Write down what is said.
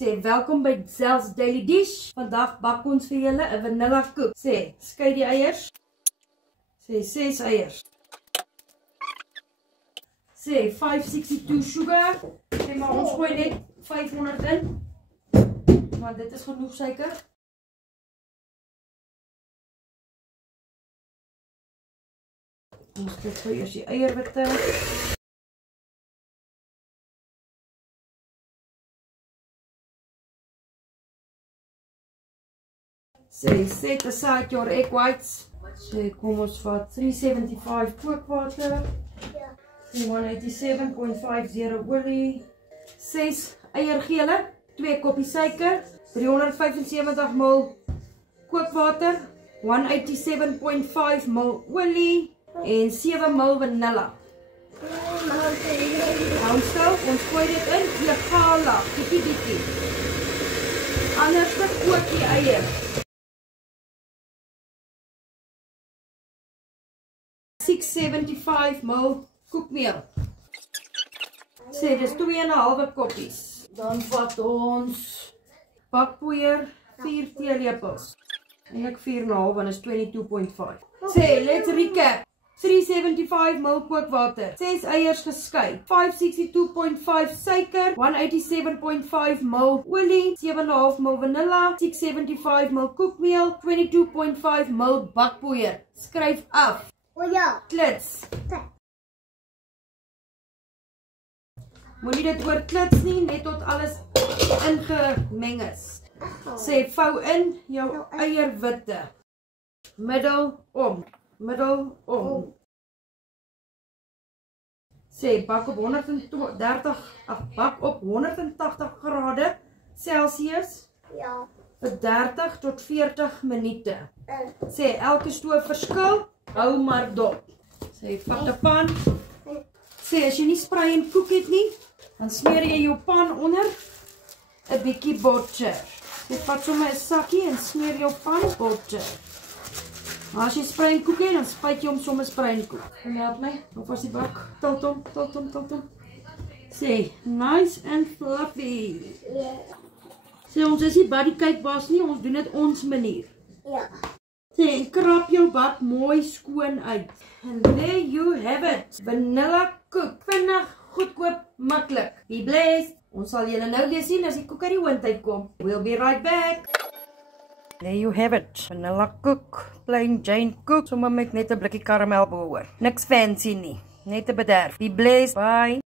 Sê, welkom by Zel's Daily Dish. Vandag bak ons vir julle 'n vanilla koek. Sê, skei die eiers. Sê, 6 eiers. Sê, 562 sugar. Sê, maar ons gooi net 500 in. Want dit is genoeg suiker. Ons dit gooi eers die eierwitte. Sê, set aside your egg whites. Sê, kom ons vat 375 kookwater. Sê, 187.50 olie. 6 eiergele. 2 koppies suiker. 375 ml kookwater. 187.5 ml olie. En 7 ml vanilla. Nou stil, ons gooi dit in. Legale, bietjie. Anders ook die eier. 675 ml koekmeel. Sê, dis 2,5 koppies. Dan vat ons bakpoeier 4 teelepels. Eintlik 4,5 want is 22.5. Sê, let's recap. 375 ml kookwater, 6 eiers geskei, 562.5 suiker, 187.5 ml olie, 7,5 ml vanilla, 675 ml koekmeel, 22.5 ml bakpoeier. Skryf af. O ja. Klits. Moenie dit oor klits nie, net tot alles ingemeng is. Sê, vou in jou eierwitte. Middel om. Sê, bak op 180 grade Celsius. Ja. Vir 30 tot 40 minute. Sê, elke stoof verskil, hou maar dop. Sê, vat 'n pan. Sê, as jy nie sprei en koek het nie, dan smeer jy jou pan onder 'n bietjie botter. Jy vat sommer 'n sakkie en smeer jou pan botter. Maar as jy sprei en koek het, dan spuit jy hom sommer sprei en koek. Kom jy help my? Of was die bak? Tilt hom. Sê, nice and fluffy. Ja. Sê, ons is nie buddy kykbaas nie, ons doen dit ons manier. Ja. Sê, en krap jou bak mooi skoon uit. And there you have it. Vanilla koek. Vinnig, goedkoop, maklik. Be blessed. Ons sal julle nou weer sien as die koek uit die oond uitkom. We'll be right back. There you have it. Vanilla koek. Plain Jane koek. Sommige met net 'n blikkie karamel behoor. Niks fancy nie. Net 'n bederf. Be blessed. Bye.